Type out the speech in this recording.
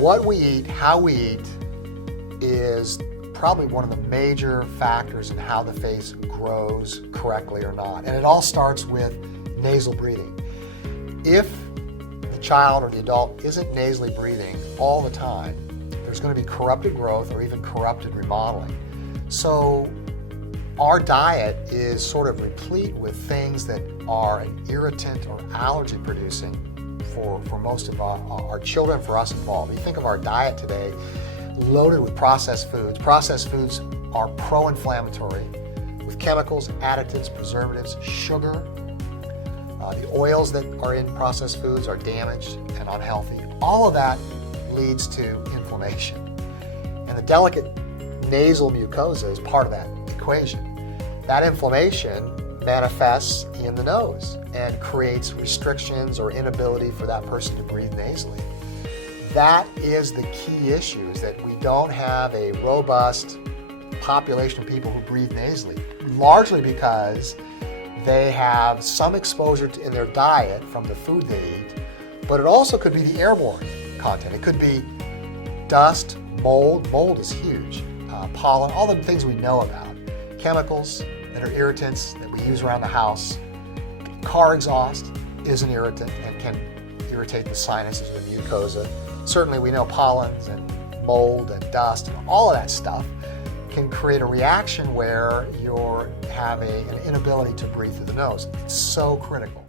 What we eat, how we eat, is probably one of the major factors in how the face grows correctly or not. And it all starts with nasal breathing. If the child or the adult isn't nasally breathing all the time, there's going to be corrupted growth or even corrupted remodeling. So our diet is sort of replete with things that are an irritant or allergy producing for most of our children, for us involved. You think of our diet today, loaded with processed foods. Processed foods are pro-inflammatory with chemicals, additives, preservatives, sugar. The oils that are in processed foods are damaged and unhealthy. All of that leads to inflammation. And the delicate nasal mucosa is part of that equation. That inflammation manifests in the nose and creates restrictions or inability for that person to breathe nasally. That is the key issue, is that we don't have a robust population of people who breathe nasally, largely because they have some exposure in their diet from the food they eat, but it also could be the airborne content. It could be dust, mold. Mold is huge. Pollen, all the things we know about. Chemicals that are irritants that we use around the house. Car exhaust is an irritant and can irritate the sinuses and the mucosa. Certainly we know pollens and mold and dust and all of that stuff can create a reaction where you have an inability to breathe through the nose. It's so critical.